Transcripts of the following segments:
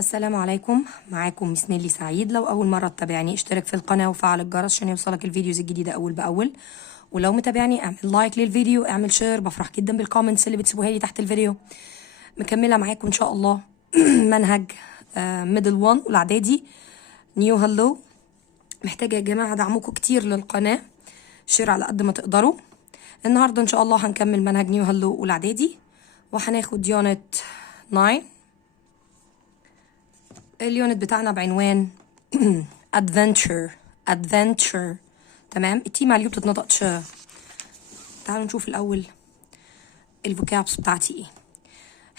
السلام عليكم، معاكم مس نيللي سعيد. لو اول مره تتابعني اشترك في القناه وفعل الجرس عشان يوصلك الفيديوز الجديده اول باول. ولو متابعني اعمل لايك للفيديو، اعمل شير، بفرح جدا بالكومنتس اللي بتسيبوها لي تحت الفيديو. مكمله معاكم ان شاء الله منهج ميدل 1 والاعدادي نيو هالو. محتاجه يا جماعه دعمكم كتير للقناه، شير على قد ما تقدروا. النهارده ان شاء الله هنكمل منهج نيو هالو والاعدادي، وهناخد يونت 9. اليونت بتاعنا بعنوان adventure. تمام، التي مع اليو بتتنطق ش. تعالوا نشوف الاول الفوكابس بتاعتي ايه.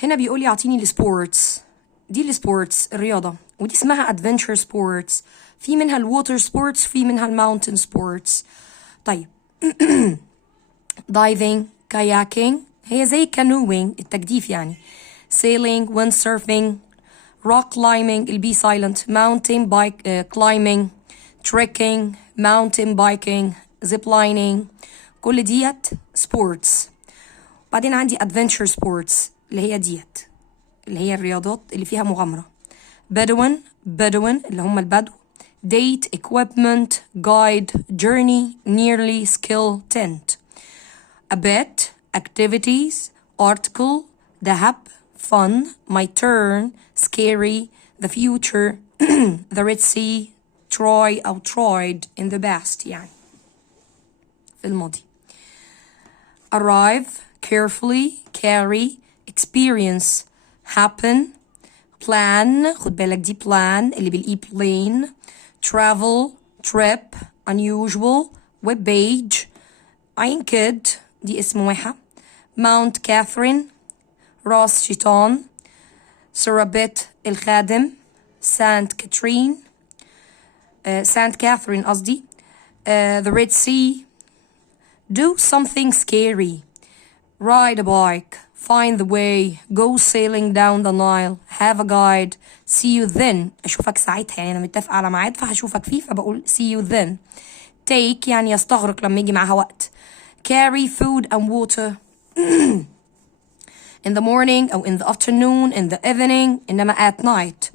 هنا بيقول لي اعطيني السبورتس. دي السبورتس الرياضه، ودي اسمها adventure sports. في منها الووتر سبورتس، في منها الماونتن سبورتس. طيب diving kayaking هي زي canoeing التجديف يعني. sailing windsurfing rock climbing البي silent mountain bike climbing trekking mountain biking zip lining كل ديت sports. بعدين عندي adventure sports اللي هي ديت اللي هي الرياضات اللي فيها مغامرة. Bedouin اللي هم البدو. date equipment guide journey nearly skill tent. a bet activities article ذهب fun my turn scary the future the Red Sea try أو tried in the past يعني في الماضي. arrive carefully carry experience happen plan خد بالك دي plan اللي بالإي plane travel trip unusual web page عين كد دي اسم واحد Mount Catherine راس شيطان سرابيت الخادم سانت كاثرين قصدي the Red Sea do something scary ride a bike find the way go sailing down the Nile have a guide see you then أشوفك ساعتها يعني أنا متفقة على ميعاد فهشوفك فيه فبقول see you then take يعني يستغرق لما يجي معاها وقت carry food and water in the morning أو in the afternoon in the evening إنما at night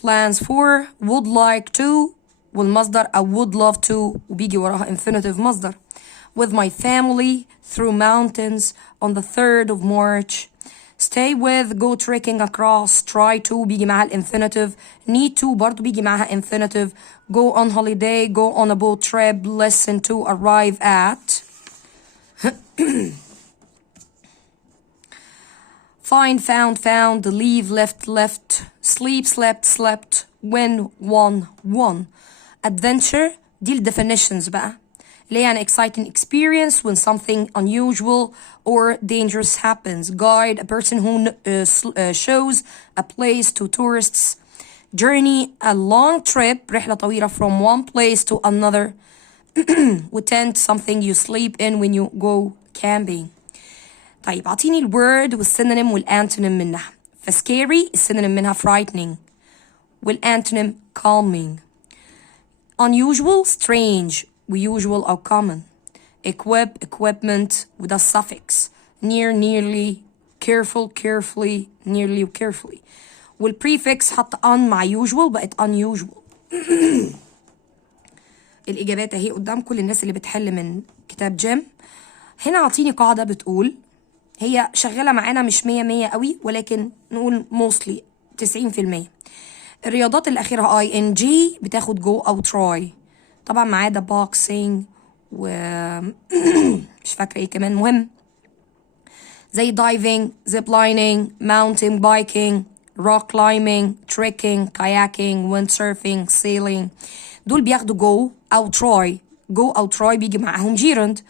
plans for would like to والمصدر أو would love to وبيجي وراها infinitive مصدر with my family through mountains on the 3rd of March stay with go trekking across try to بيجي معاها infinitive need to برضو بيجي معاها infinitive go on holiday go on a boat trip listen to arrive at find found leave left sleep slept win won adventure دي ال definitions بقى اللي يعني exciting experience when something unusual or dangerous happens guide a person who shows a place to tourists journey a long trip رحلة طويلة from one place to another tent something you sleep in when you go camping. طيب اعطيني الورد والسينونيم والانتونيم منها. فسكيري السينونيم منها frightening والانتونيم calming. unusual strange وusual أو common. equipment وده suffix. nearly carefully nearly carefully. والprefix حط on مع usual بقت unusual. الإجابات اهي قدامكم للناس اللي بتحل من كتاب جيم. هنا اعطيني قاعدة بتقول هي شغالة معانا مش 100 قوي ولكن نقول mostly 90%. الرياضات اللي آخرها ing بتاخد go أو try. طبعا معاه ده boxing و مش فاكرة ايه كمان مهم زي diving zip lining mountain biking rock climbing trekking kayaking windsurfing sailing دول بياخدوا go أو try بيجي معاهم gerund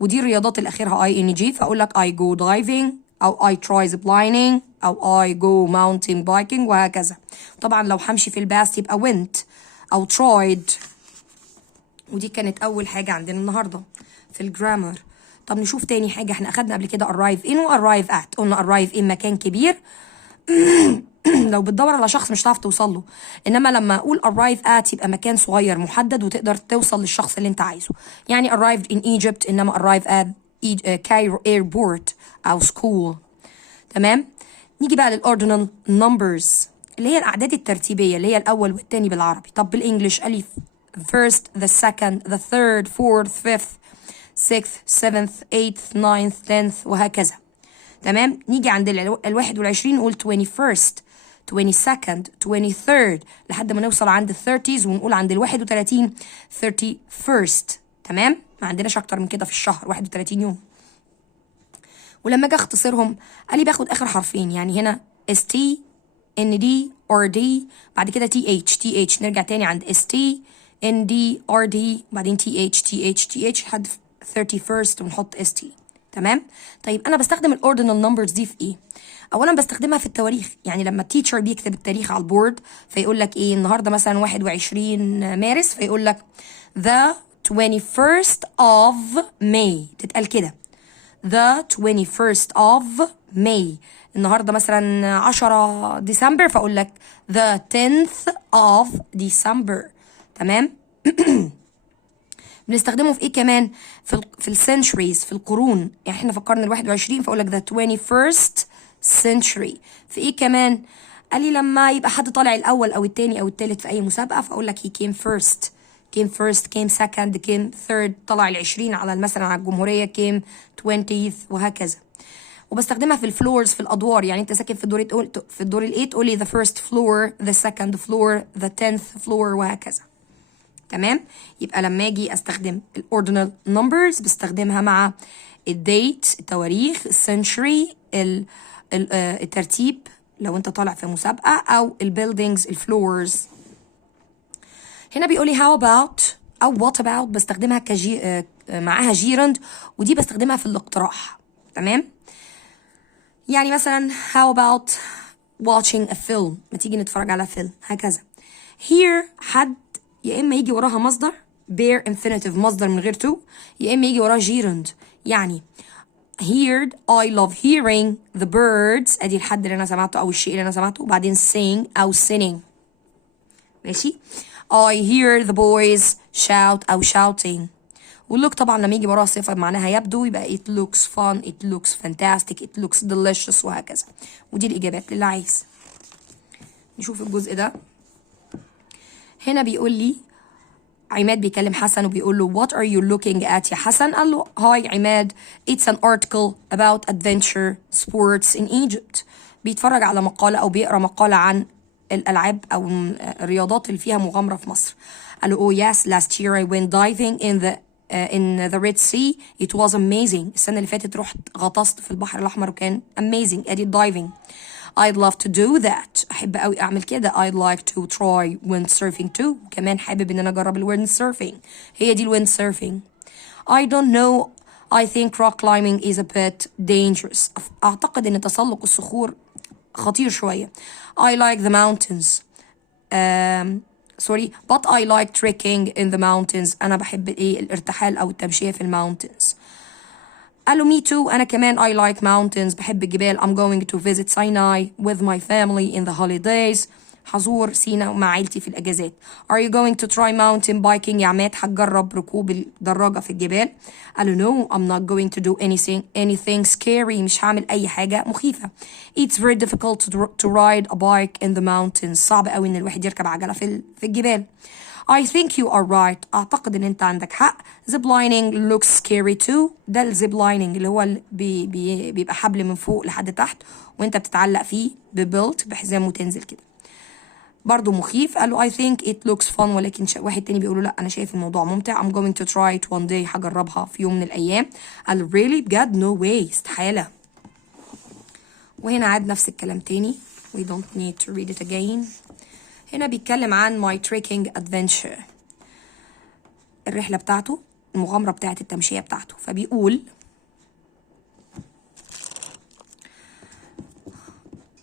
ودي الرياضات اللي آخرها ing فأقول لك I go diving أو I try zip lining أو I go mountain biking وهكذا. طبعا لو همشي في الباست يبقى went أو tried. ودي كانت أول حاجة عندنا النهاردة في الجرامر. طب نشوف تاني حاجة. احنا أخدنا قبل كده arrive in و arrive at. قلنا arrive in مكان كبير لو بتدور على شخص مش هتعرف توصل له، انما لما اقول arrive at يبقى مكان صغير محدد وتقدر توصل للشخص اللي انت عايزه. يعني arrived in Egypt انما arrive at Cairo airport او school. تمام. نيجي بقى للordinal numbers. اللي هي الأعداد الترتيبية اللي هي الأول والتاني بالعربي. طب بالإنجلش قال لي first, the second, the third, fourth, fifth, sixth, seventh, eighth, ninth, tenth وهكذا. تمام. نيجي عند ال21 نقول 21st 22nd 23rd لحد ما نوصل عند ال30s ونقول عند ال31 31st. تمام. ما عندناش أكتر من كده في الشهر 31 يوم. ولما اجي اختصرهم قال لي باخد اخر حرفين، يعني هنا st nd rd بعد كده th نرجع تاني عند st nd rd بعدين th لحد 31st ونحط st. تمام. طيب انا بستخدم الاوردينال نمبرز دي في ايه؟ اولا بستخدمها في التواريخ، يعني لما التيتشر بيكتب التاريخ على البورد فيقول لك ايه النهارده مثلا 21 مارس فيقول لك the 21st of May تتقال كده the 21st of May. النهارده مثلا 10 ديسمبر فاقول لك the 10th of December. تمام. بنستخدمه في ايه كمان؟ في السنشريز، في القرون، يعني احنا فكرنا ال21 فاقول لك the 21st century. في ايه كمان؟ قال لي لما يبقى حد طالع الاول او الثاني او الثالث في اي مسابقه فاقول لك he came first came second came third طلع ال20 على مثلا على الجمهوريه came 20th وهكذا. وبستخدمها في الفلورز، في الادوار، يعني انت ساكن في الدور ال8 تقول لي the first floor the second floor the 10th floor وهكذا. تمام. يبقى لما اجي استخدم الاوردينال نمبرز بستخدمها مع الديت التواريخ، السنشري، الترتيب لو انت طالع في مسابقه، او البيلدينجز الفلورز. هنا بيقول لي how about او what about بستخدمها معاها جيرند، ودي بستخدمها في الاقتراح. تمام. يعني مثلا how about watching a film ما تيجي نتفرج على فيلم هكذا. here حد يا اما يجي وراها مصدر bare infinitive مصدر من غير to، يا اما يجي وراها جيرند، يعني heard I love hearing the birds ادي الحد اللي انا سمعته او الشيء اللي انا سمعته، وبعدين sing او singing. ماشي. I hear the boys shout أو shouting. والlook طبعا لما يجي وراها صفة معناها يبدو يبقى it looks fun it looks fantastic it looks delicious وهكذا. ودي الإجابات للي عايز. نشوف الجزء ده. هنا بيقول لي عماد بيكلم حسن وبيقول له what are you looking at يا حسن؟ قال له hi عماد it's an article about adventure sports in Egypt. بيتفرج على مقالة أو بيقرأ مقالة عن الألعاب أو الرياضات اللي فيها مغامرة في مصر. قال له oh yes last year I went diving in the Red Sea it was amazing. السنة اللي فاتت رحت غطست في البحر الأحمر وكان amazing ادي diving. I'd love to do that أحب أوي أعمل كده. I'd like to try windsurfing too كمان حابب إن أنا أجرب الwindsurfing. هي دي الwindsurfing. I don't know I think rock climbing is a bit dangerous. أعتقد إن تسلق الصخور خطير شوية. I like the mountains but I like trekking in the mountains. أنا بحب الارتحال أو التمشية في الماونتنز. قالوا me too أنا كمان I like mountains بحب الجبال. I'm going to visit Sinai with my family in the holidays. حزور سينا مع عيلتي في الأجازات. Are you going to try mountain biking يا عماد؟ هتجرب ركوب الدراجة في الجبال؟ قالوا no I'm not going to do anything scary مش هعمل أي حاجة مخيفة. It's very difficult to ride a bike in the mountains. صعب قوي إن الواحد يركب عجلة في الجبال. I think you are right. أعتقد إن أنت عندك حق. Zip lining looks scary too. ده الزيب لايننج اللي هو بيبقى حبل من فوق لحد تحت وأنت بتتعلق فيه ببلت بحزام وتنزل كده. برضو مخيف. قالوا I think it looks fun ولكن واحد تاني بيقولوا لا أنا شايف الموضوع ممتع. I'm going to try it one day هجربها في يوم من الأيام. قالوا really بجد no way استحالة. وهنا عاد نفس الكلام تاني. We don't need to read it again. هنا بيتكلم عن my trekking adventure الرحلة بتاعته المغامرة بتاعت التمشية بتاعته. فبيقول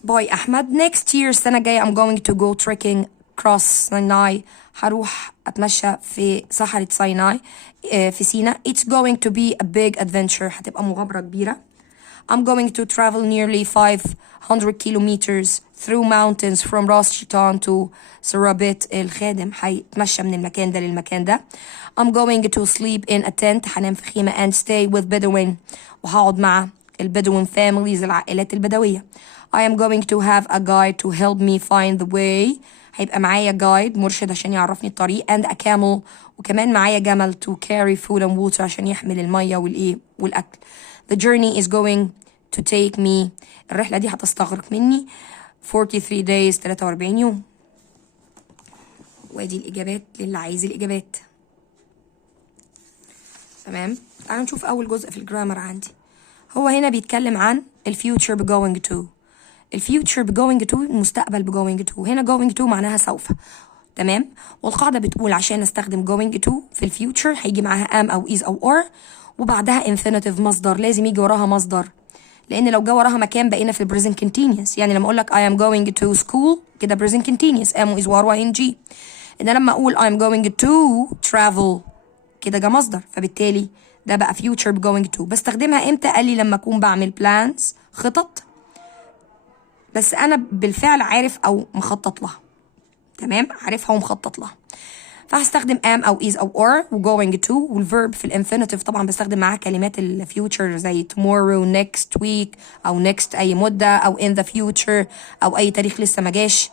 باي أحمد next year السنة الجاية I'm going to go trekking across Sinai. هروح أتمشى في صحراء سيناء في سيناء. It's going to be a big adventure هتبقى مغامرة كبيرة. I'm going to travel nearly 500 kilometers through mountains from راس شيطان to سرابيت الخادم. هيتمشى من المكان ده للمكان ده. I'm going to sleep in a tent هنام في خيمة and stay with Bedouin وهقعد مع البدوين families العائلات البدوية. I am going to have a guide to help me find the way. هيبقى معايا جايد مرشد عشان يعرفني الطريق and a camel. وكمان معايا جمل to carry food and water عشان يحمل المية والأكل. The journey is going to take me. الرحلة دي هتستغرق مني 43 days 43 يوم. وادي الإجابات للي عايز الإجابات. تمام. تعالوا نشوف أول جزء في الجرامر عندي. هو هنا بيتكلم عن الفيوتشر بgoing to. الفيوتشر بgoing to المستقبل بgoing to. هنا going to معناها سوف. تمام. والقاعدة بتقول عشان استخدم going to في الفيوتشر هيجي معاها am أو is أو are وبعدها infinitive مصدر. لازم يجي وراها مصدر لأن لو جا وراها مكان بقينا في present continuous. يعني لما أقول لك I am going to school كده present continuous am و is و are و ing. إن لما أقول I am going to travel كده جا مصدر فبالتالي ده بقى future going to. بستخدمها امتى؟ قال لي لما اكون بعمل plans خطط بس انا بالفعل عارف او مخطط لها. تمام. عارفها ومخطط لها فهستخدم am او is او are و going to. والverb في الانفينيتيف طبعا بستخدم معاها كلمات الفيوتشر زي tomorrow next week او next اي مدة او in the future او اي تاريخ لسه ما جاش.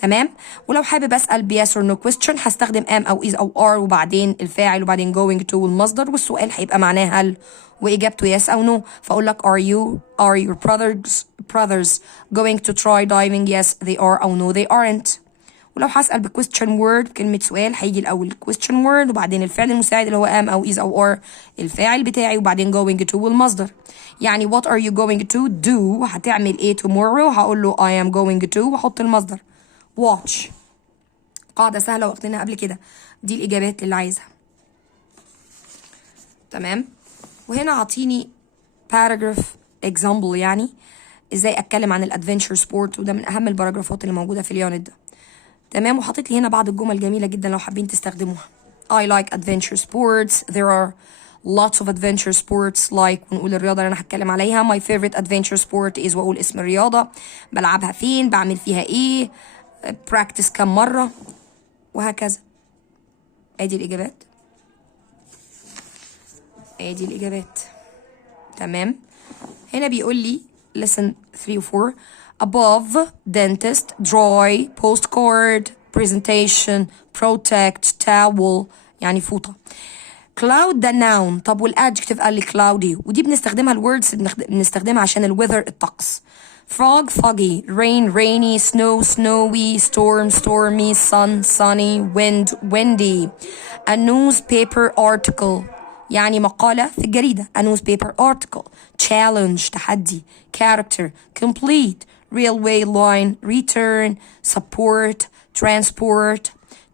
تمام. ولو حابب اسال yes or no question هستخدم am او is او are وبعدين الفاعل وبعدين going to والمصدر والسؤال هيبقى معناه هل واجابته yes او no. فاقول لك are your brothers going to try diving? yes they are او no they aren't. ولو هسال question word كلمه سؤال هيجي الاول question word وبعدين الفعل المساعد اللي هو am او is او are الفاعل بتاعي وبعدين going to والمصدر. يعني what are you going to do هتعمل ايه tomorrow هقول له I am going to واحط المصدر watch. قاعدة سهلة واخدينها قبل كده. دي الإجابات اللي عايزها. تمام. وهنا عطيني paragraph example يعني ازاي اتكلم عن الادفنتشر سبورت وده من اهم الباراجرافات اللي موجودة في اليونت ده. تمام. وحطيت لي هنا بعض الجمل جميلة جدا لو حابين تستخدموها. I like adventure sports. There are lots of adventure sports like ونقول الرياضة اللي أنا هتكلم عليها. My favorite adventure sport is وأقول اسم الرياضة بلعبها فين بعمل فيها إيه براكتس كم مرة وهكذا. ادي الإجابات. تمام. هنا بيقول لي listen 3 و 4 above dentist dry postcard presentation protect towel يعني فوطة. cloud ده noun. طب والadjective قال لي cloudy ودي بنستخدمها الوردز بنستخدمها عشان الweather الطقس. frog foggy rain rainy snow snowy storm stormy sun sunny wind windy. a newspaper article يعني مقالة في الجريدة. a newspaper article. challenge تحدي. character complete. railway line return support transport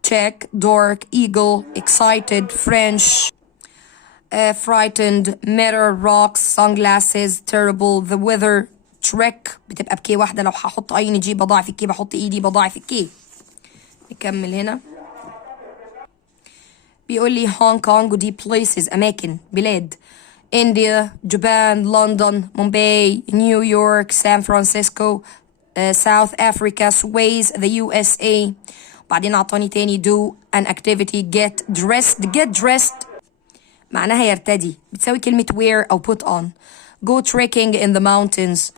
check dark eagle excited French frightened mirror rocks sunglasses terrible the weather trick بتبقى بكي واحدة. لو هحط اي نجي بضاعف الكي بحط ايدي بضاعف الكي. نكمل هنا. بيقول لي هونج كونج ودي places أماكن بلاد. India Japan London Mumbai New York San Francisco South Africa Suez the USA. بعدين عطاني تاني do an activity get dressed معناها يرتدي بتساوي كلمة wear أو put on. go trekking in the mountains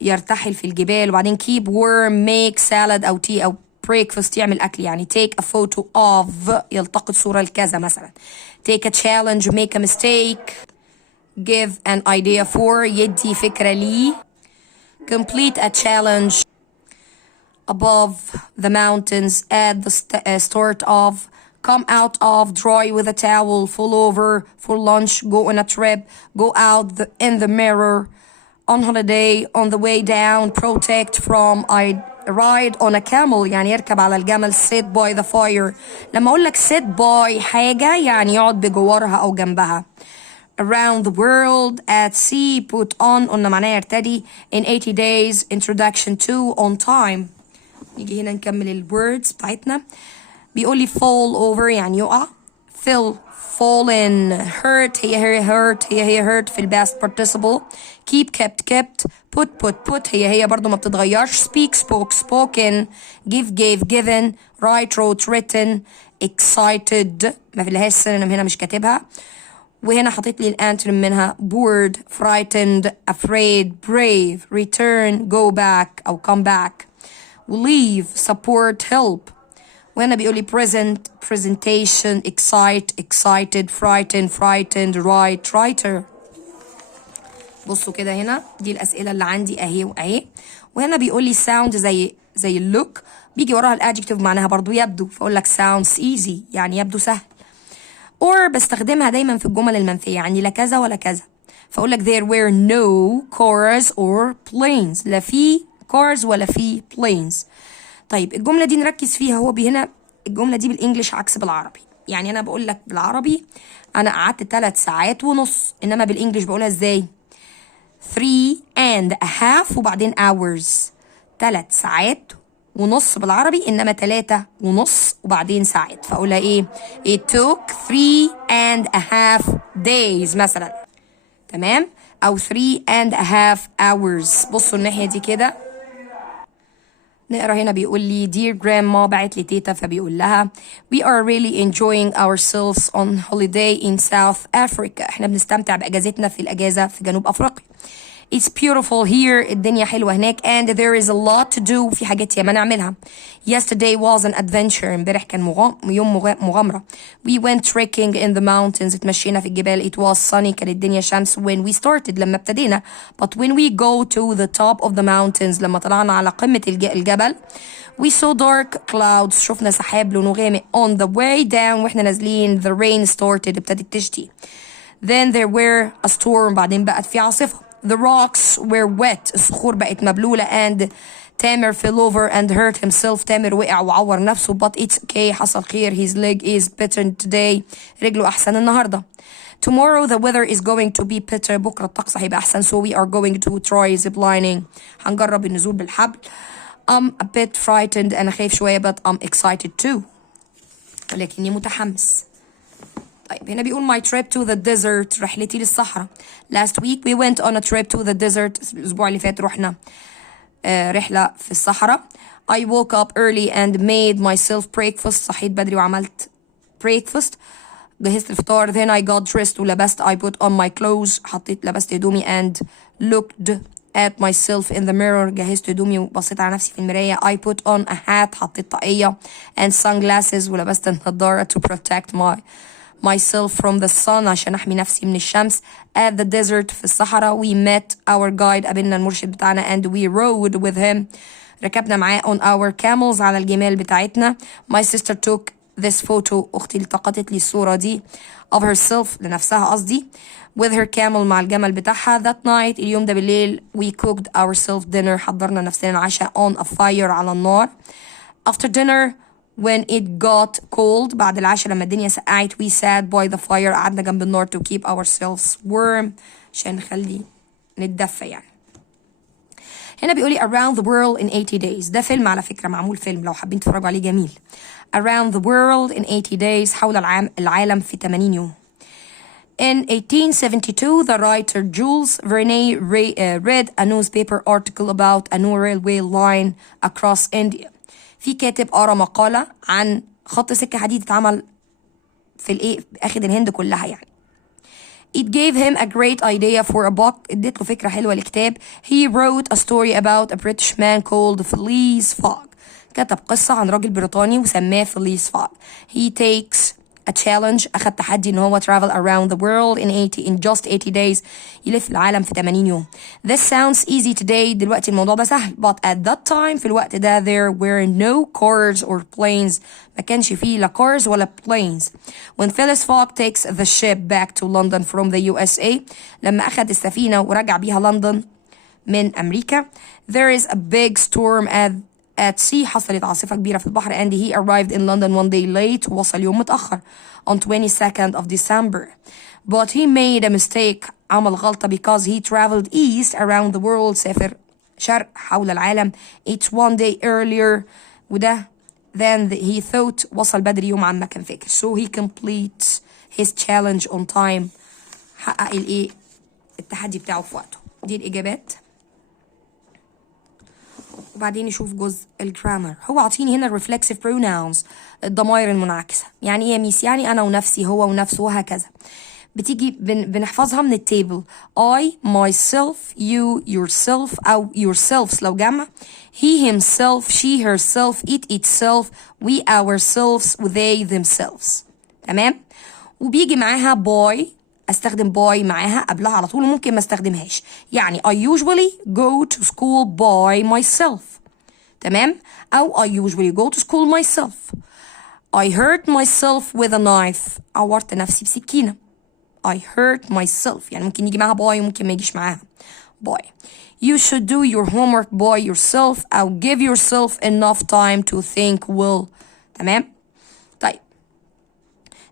يرتحل في الجبال. وبعدين keep warm make salad أو tea أو breakfast يعمل أكل يعني take a photo of يلتقط صورة لكذا مثلا. take a challenge make a mistake give an idea for يدي فكرة لي. complete a challenge above the mountains at the start of come out of dry with a towel fall over for lunch go on a trip go out in the mirror on holiday on the way down protect from I ride on a camel يعني يركب على الجمل sit by the fire. لما اقول لك sit by حاجة يعني يقعد بجوارها او جنبها. around the world at sea put on قلنا معناه يرتدي. in 80 days introduction to on time. نيجي هنا نكمل الwords بتاعتنا. بيقول لي fall over يعني يقع. fill fallen hurt هي hurt في الباست participle. keep kept put هي برضو ما بتتغيرش. speak spoken give gave given write wrote written excited ما في لهاش synonym هنا مش كاتبها. وهنا حطيت لي الانتونيم منها bored, frightened, afraid, brave, return, go back أو come back. leave, support, help. وهنا بيقول لي present, presentation, excite, excited, frightened, frightened, write, writer. بصوا كده هنا دي الأسئلة اللي عندي أهي وأهي. وهنا بيقول لي sound زي look، بيجي وراها الادجكتيف معناها برضو يبدو، فأقول لك sounds easy يعني يبدو سهل. or بستخدمها دايما في الجمل المنفية، يعني لا كذا ولا كذا، فأقول لك there were no cars or planes، لا في cars ولا في planes. طيب الجملة دي نركز فيها، هو هنا الجملة دي بالإنجليش عكس بالعربي. يعني أنا بقول لك بالعربي أنا قعدت 3 ساعات ونص، إنما بالإنجليش بقولها إزاي؟ 3 and a half وبعدين hours. 3 ساعات ونص بالعربي، إنما 3 ونص وبعدين ساعات، فأقولها إيه؟ it took 3 and a half days مثلا. تمام؟ أو 3 and a half hours. بصوا الناحية دي كده، نقرا هنا بيقول لي dear grandma، بعت لي تيتا فبيقول لها we are really enjoying ourselves on holiday in South Africa. احنا بنستمتع بأجازتنا في الأجازة في جنوب أفريقيا. It's beautiful here، الدنيا حلوة هناك. and there is a lot to do، في حاجات ياما نعملها. Yesterday was an adventure، امبارح كان يوم مغامرة. We went trekking in the mountains، اتمشينا في الجبال. It was sunny، كانت الدنيا شمس when we started، لما ابتدينا. But when we go to the top of the mountains، لما طلعنا على قمة الجبل we saw dark clouds، شفنا سحاب لونه غامق. On the way down، واحنا نازلين the rain started، ابتدت تشتي. Then there were a storm، بعدين بقت في عاصفة. The rocks were wet، الصخور بقت مبلولة. and تامر fell over and hurt himself، تامر وقع وعور نفسه. but it's okay، حصل خير. his leg is better today، رجله أحسن النهاردة. tomorrow the weather is going to be better، بكرة الطقس هيبقى أحسن. so we are going to try zip lining، هنجرب النزول بالحبل. I'm a bit frightened، أنا خايف شوية but I'm excited too، ولكني متحمس. طيب هنا بيقول my trip to the desert، رحلتي للصحراء. last week we went on a trip to the desert، الأسبوع اللي فات رحنا رحلة في الصحراء. I woke up early and made myself breakfast، صحيت بدري وعملت breakfast، جهزت الفطار. then I got dressed، ولبست. I put on my clothes، لبست هدومي. and looked at myself in the mirror، جهزت هدومي وبصيت على نفسي في المراية. I put on a hat، حطيت طاقية. and sunglasses، ولبست النضارة to protect myself from the sun، عشان أحمي نفسي من الشمس. at the desert، في الصحراء. we met our guide، قابلنا المرشد بتاعنا. and we rode with him، ركبنا معاه. on our camels، على الجمال بتاعتنا. my sister took this photo، أختي التقطت لي الصورة دي of herself، لنفسها قصدي، with her camel، مع الجمل بتاعها. that night، اليوم ده بالليل we cooked ourselves dinner، حضرنا نفسنا العشاء on a fire، على النار. after dinner when it got cold، بعد العشاء لما الدنيا سقعت we sat by the fire، قعدنا جنب النار to keep ourselves warm، عشان نخلي نتدفى يعني. هنا بيقولي around the world in 80 days، ده فيلم على فكرة، معمول فيلم لو حابين تتفرجوا عليه، جميل. around the world in 80 days، حول العالم في 80 يوم. In 1872 the writer Jules Verne read a newspaper article about a new railway line across India. في كاتب قرأ مقالة عن خط سكة حديد اتعمل في اخد الهند كلها يعني. It gave him a great idea for a book، اديت له فكرة حلوة لكتاب. He wrote a story about a British man called Phileas Fogg، كتب قصة عن راجل بريطاني وسماه Phileas Fogg. He takes a challenge، أخذ تحدي إن هو travel around the world in just 80 days، يلف العالم في 80 يوم. This sounds easy today، دلوقتي الموضوع ده سهل. But at that time، في الوقت ده there were no cars or planes، ما كانش فيه لا cars ولا planes. When Phileas Fogg takes the ship back to London from the USA، لما أخذ السفينة ورجع بيها لندن من أمريكا. There is a big storm at sea، حصلت عاصفة كبيرة في البحر. and he arrived in London one day late، وصل يوم متأخر on 22nd of December. but he made a mistake، عمل غلطة because he traveled east around the world، سافر شرق حول العالم. it's one day earlier، وده than he thought، وصل بدري يوم عما كان فاكر. so he completes his challenge on time، حقق التحدي بتاعه في وقته. دي الإجابات. وبعدين نشوف جزء الجرامر. هو عطيني هنا reflexive pronouns، الضمائر المنعكسة. يعني ايه يا ميس؟ يعني أنا ونفسي، هو ونفسه، وهكذا. بتيجي بنحفظها من التيبل. I myself you yourself أو yourselves لو جمع. he himself she herself it itself we ourselves they themselves. تمام. وبيجي معاها boy، استخدم boy معاها قبلها على طول وممكن ما استخدمهاش. يعني I usually go to school by myself. تمام. أو I usually go to school myself. I hurt myself with a knife. عورت نفسي بسكينة. I hurt myself. يعني ممكن يجي معاها boy وممكن ما يجيش معاها boy. You should do your homework by yourself أو give yourself enough time to think well. تمام. طيب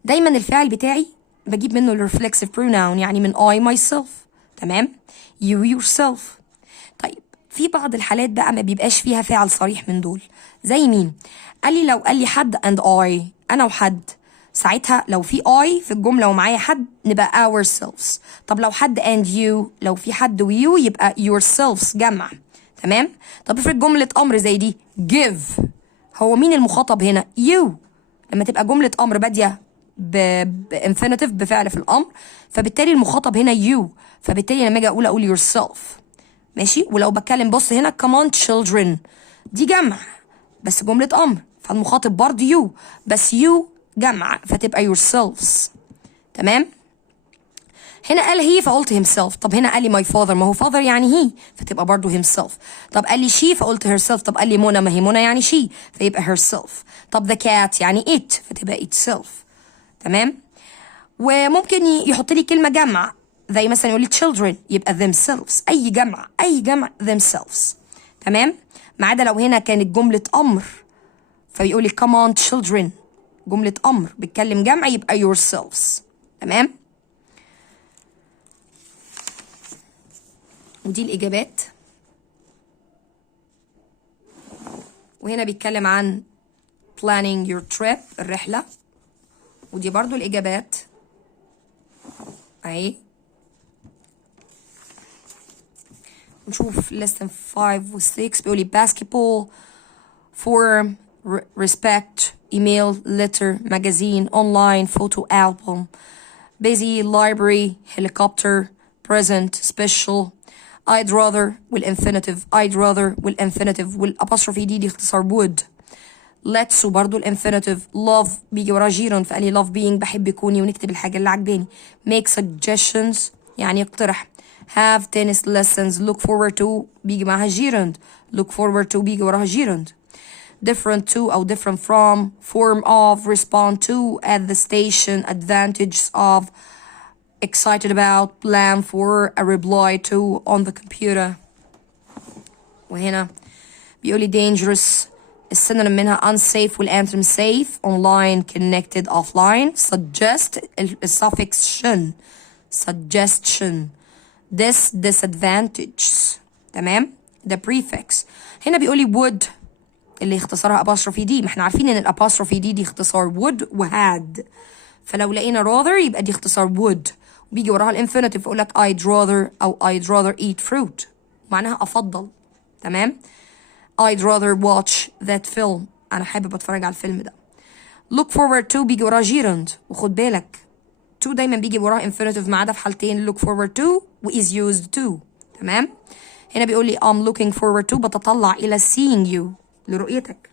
دايما الفعل بتاعي بجيب منه ال reflexive pronoun، يعني من I myself. تمام. you yourself. طيب في بعض الحالات بقى ما بيبقاش فيها فعل صريح من دول. زي مين؟ قال لي لو قال لي حد and I، أنا وحد، ساعتها لو في I في الجملة ومعايا حد نبقى ourselves. طب لو حد and you، لو في حد و you يبقى yourselves جمع. تمام. طب افرض جملة أمر زي دي give، هو مين المخاطب هنا؟ you. لما تبقى جملة أمر بادية بانفينيتيف بفعل في الأمر، فبالتالي المخاطب هنا you، فبالتالي لما اجي أقول yourself. ماشي. ولو بتكلم بص هنا come on children، دي جمع بس جملة أمر، فالمخاطب برضه you، بس you جمع فتبقى yourselves. تمام. هنا قال he فقلت himself. طب هنا قال لي my father، ما هو father يعني he، فتبقى برضه himself. طب قال لي she فقلت herself. طب قال لي منى، ما هي منى يعني she، فيبقى herself. طب the cat يعني it، فتبقى itself. تمام. وممكن يحط لي كلمة جمع زي مثلا يقول لي children يبقى themselves. أي جمع themselves. تمام. ما عدا لو هنا كانت جملة أمر فبيقول لي come on children، جملة أمر بيتكلم جمع يبقى yourselves. تمام. ودي الإجابات. وهنا بيتكلم عن planning your trip، الرحلة. ودي برضو الإجابات أهي. نشوف lesson 5 و 6 بيقول لي basketball forum respect email letter magazine online photo album busy library helicopter present special I'd rather والinfinitive I'd rather والinfinitive والapostrophe دي اختصار would. let's وبرضه الانفينيتيف. love بيجي وراه جيرند فقال لي love being بحب يكوني ونكتب الحاجة اللي عجباني. make suggestions يعني يقترح. have tennis lessons look forward to بيجي معاها جيرند. look forward to بيجي وراها جيرند. different to أو different from form of respond to at the station advantages of excited about plan for a reply to on the computer. وهنا بيقولي dangerous السينونيم منها unsafe والantonyms safe online connected offline suggest الsuffix suggestion disadvantages. تمام. the prefix هنا بيقولي would اللي اختصارها apostrophe دي، ما احنا عارفين ان الapostrophe دي اختصار would وhad، فلو لقينا rather يبقى دي اختصار would وبيجي وراها الانفينيتيف اقول لك I'd rather أو I'd rather eat fruit معناها أفضل. تمام. I'd rather watch that film أنا حابب أتفرج على الفيلم ده. look forward to بيجي وراها gerund وخد بالك to دايما بيجي وراها infinitive ما عدا في حالتين look forward to و is used to. تمام. هنا بيقول لي I'm looking forward to بتطلع إلى seeing you لرؤيتك.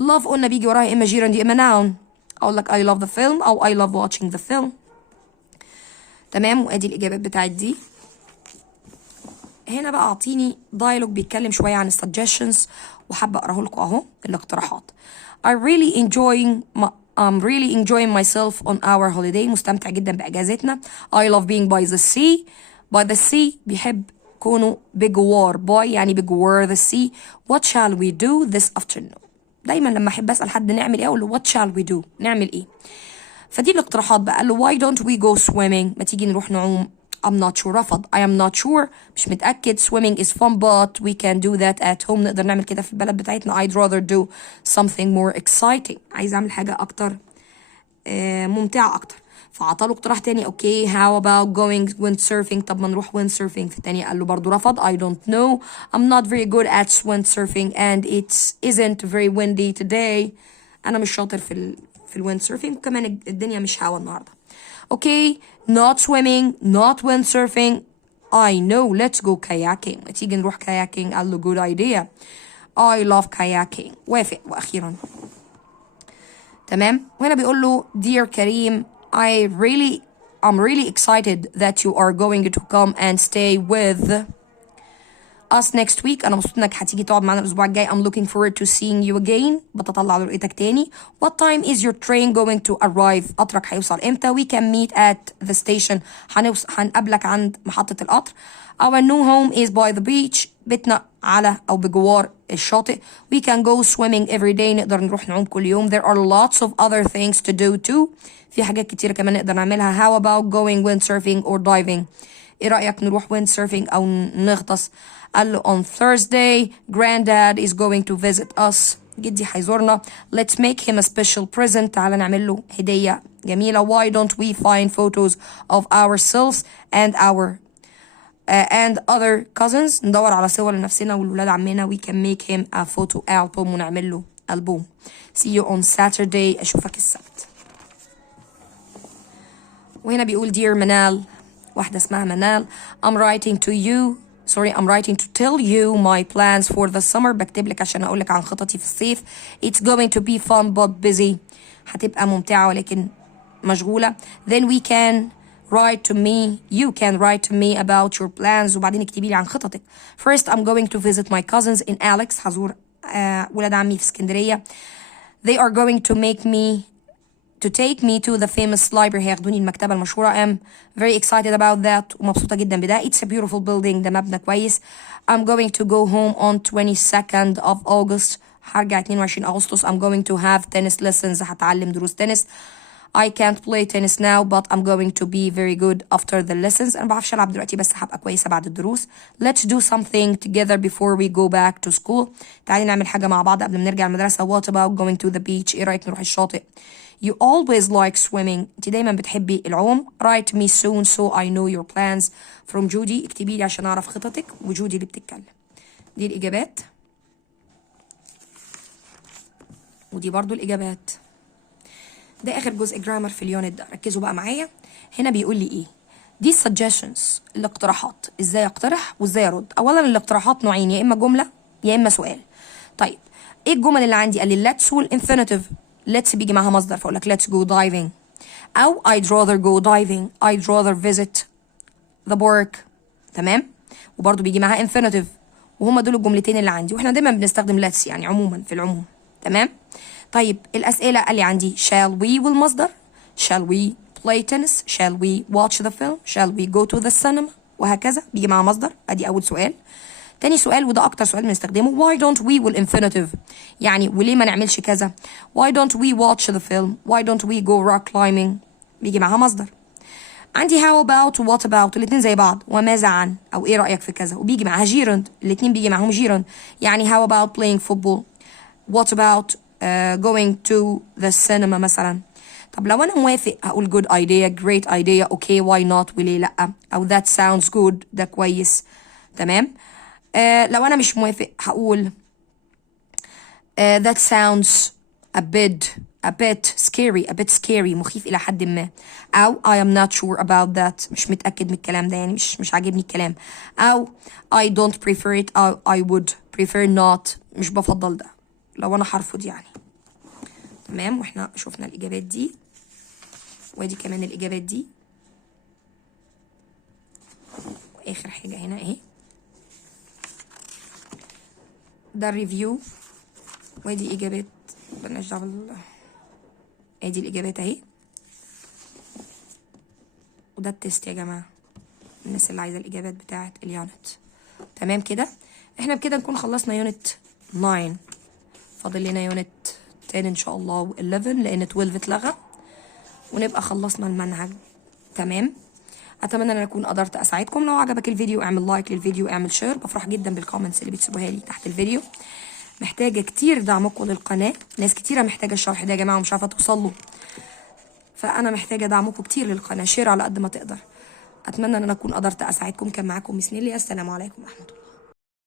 love قلنا بيجي وراها إما gerund إما noun أقول لك I love the film أو I love watching the film. تمام. وأدي الإجابات بتاعت دي. هنا بقى أعطيني دايلوج بيتكلم شوية عن suggestions وحابة أقراه لكم أهو الاقتراحات. I'm really enjoying myself on our holiday مستمتع جدا بأجازتنا. I love being by the sea. by the sea بيحب كونه بجوار by يعني بجوار the sea. What shall we do this afternoon؟ دايما لما أحب أسأل حد نعمل إيه أقول له what shall we do نعمل إيه. فدي الاقتراحات بقى. قال له why don't we go swimming ما تيجي نروح نعوم. I'm not sure رفض. I am not sure مش متأكد. swimming is fun but we can do that at home نقدر نعمل كده في البلد بتاعتنا. I'd rather do something more exciting عايز أعمل حاجة أكتر ممتعة أكتر. فعطاله اقتراح تاني okay how about going windsurfing طب ما نروح windsurfing. في التانية قال له برضو رفض. I don't know I'm not very good at windsurfing and it isn't very windy today أنا مش شاطر في الwindsurfing وكمان الدنيا مش هوا النهاردة. Okay, not swimming, not windsurfing. I know, let's go kayaking. ما تيجي نروح kayaking. قال له good idea. I love kayaking. وافق وأخيرا. تمام. وهنا بيقول له dear كريم I'm really excited that you are going to come and stay with us next week. أنا مبسوط إنك هتيجي تقعد معانا الأسبوع الجاي. I'm looking forward to seeing you again. بتطلع لرؤيتك تاني. What time is your train going to arrive؟ قطرك هيوصل إمتى؟ We can meet at the station. هنقابلك عند محطة القطر. Our new home is by the beach. بيتنا على أو بجوار الشاطئ. We can go swimming every day. نقدر نروح نعوم كل يوم. There are lots of other things to do too. في حاجات كتيرة كمان نقدر نعملها. How about going windsurfing or diving؟ إيه رأيك نروح windsurfing أو نغطس؟ قال له on Thursday granddad is going to visit us. جدي هيزورنا. Let's make him a special present. تعالى نعمل له هدية جميلة. Why don't we find photos of ourselves and other cousins؟ ندور على صور لنفسنا والولاد عمنا. We can make him a photo album ونعمل له ألبوم. See you on Saturday. أشوفك السبت. وهنا بيقول dear منال. واحدة اسمها منال. I'm writing to tell you my plans for the summer. بكتب لك عشان أقول لك عن خططي في الصيف. It's going to be fun but busy. هتبقى ممتعة ولكن مشغولة. Then you can write to me about your plans. وبعدين اكتبي لي عن خططك. First I'm going to visit my cousins in Alex. هزور ولاد عمي في اسكندرية. They are going to take me to the famous library. هياخدوني المكتبة المشهورة. I'm very excited about that. ومبسوطة جدا بده. It's a beautiful building. ده مبنى كويس. I'm going to go home on 22nd of August. هرجع 22 أغسطس. I'm going to have tennis lessons. هتعلم دروس تنس. I can't play tennis now but I'm going to be very good after the lessons. أنا ما بعرفش ألعب دلوقتي بس هبقى كويسة بعد الدروس. Let's do something together before we go back to school. تعالي نعمل حاجة مع بعض قبل ما نرجع المدرسة. What about going to the beach؟ إيه رأيك نروح الشاطئ؟ You always like swimming. انت دايما بتحبي العوم. Write me soon so I know your plans. From Judy. اكتبي لي عشان اعرف خططك. وجودي اللي بتتكلم. دي الإجابات. ودي برضو الإجابات. ده آخر جزء جرامر في اليونت ده. ركزوا بقى معايا. هنا بيقول لي إيه؟ دي suggestions. الاقتراحات. إزاي أقترح وإزاي أرد. أولا الاقتراحات نوعين. يا إما جملة يا إما سؤال. طيب إيه الجمل اللي عندي؟ قال لي let's والinfinitive. let's بيجي معاها مصدر فأقول لك let's go diving. أو I'd rather go diving. I'd rather visit the park. تمام. وبرضو بيجي معاها infinitive. وهما دول الجملتين اللي عندي. وإحنا دايما بنستخدم let's يعني عموما في العموم. تمام. طيب الأسئلة قال لي عندي shall we والمصدر. shall we play tennis. shall we watch the film. shall we go to the cinema. وهكذا بيجي معاها مصدر. أدي أول سؤال. تاني سؤال وده أكتر سؤال بنستخدمه. why don't we والinfinitive. يعني وليه ما نعملش كذا. why don't we watch the film. why don't we go rock climbing. بيجي معاها مصدر. عندي how about و what about. الاتنين زي بعض. وماذا عن أو إيه رأيك في كذا. وبيجي معاها gerund. الاتنين بيجي معاهم gerund. يعني how about playing football. what about going to the cinema مثلا. طب لو أنا موافق هقول good idea great idea okay why not وليه لأ. أو that sounds good ده كويس. تمام. لو أنا مش موافق هقول that sounds a bit scary مخيف إلى حد ما. أو I am not sure about that. مش متأكد من الكلام ده يعني مش عاجبني الكلام. أو I don't prefer it أو I would prefer not. مش بفضل ده لو أنا هرفض يعني. تمام. وإحنا شوفنا الإجابات دي. ودي كمان الإجابات دي. وآخر حاجة هنا أهي. ده الريفيو. ودي إجابات مالناش دعوة ادي الإجابات اهي. وده التست يا جماعة الناس اللي عايزة الإجابات بتاعة اليونت. تمام كده. احنا بكده نكون خلصنا يونت 9. فاضل لنا يونت 10 ان شاء الله و11 لأن 12 اتلغى ونبقى خلصنا المنهج. تمام. اتمنى ان انا اكون قدرت اساعدكم. لو عجبك الفيديو اعمل لايك للفيديو اعمل شير. بفرح جدا بالكومنتس اللي بتسيبوها لي تحت الفيديو. محتاجه كتير دعمكم للقناه. ناس كتيره محتاجه الشرح ده يا جماعه ومش عارفه توصل له. فانا محتاجه دعمكم كتير للقناه. شير على قد ما تقدر. اتمنى ان انا اكون قدرت اساعدكم. كان معاكم مس نيللي. السلام عليكم ورحمه الله.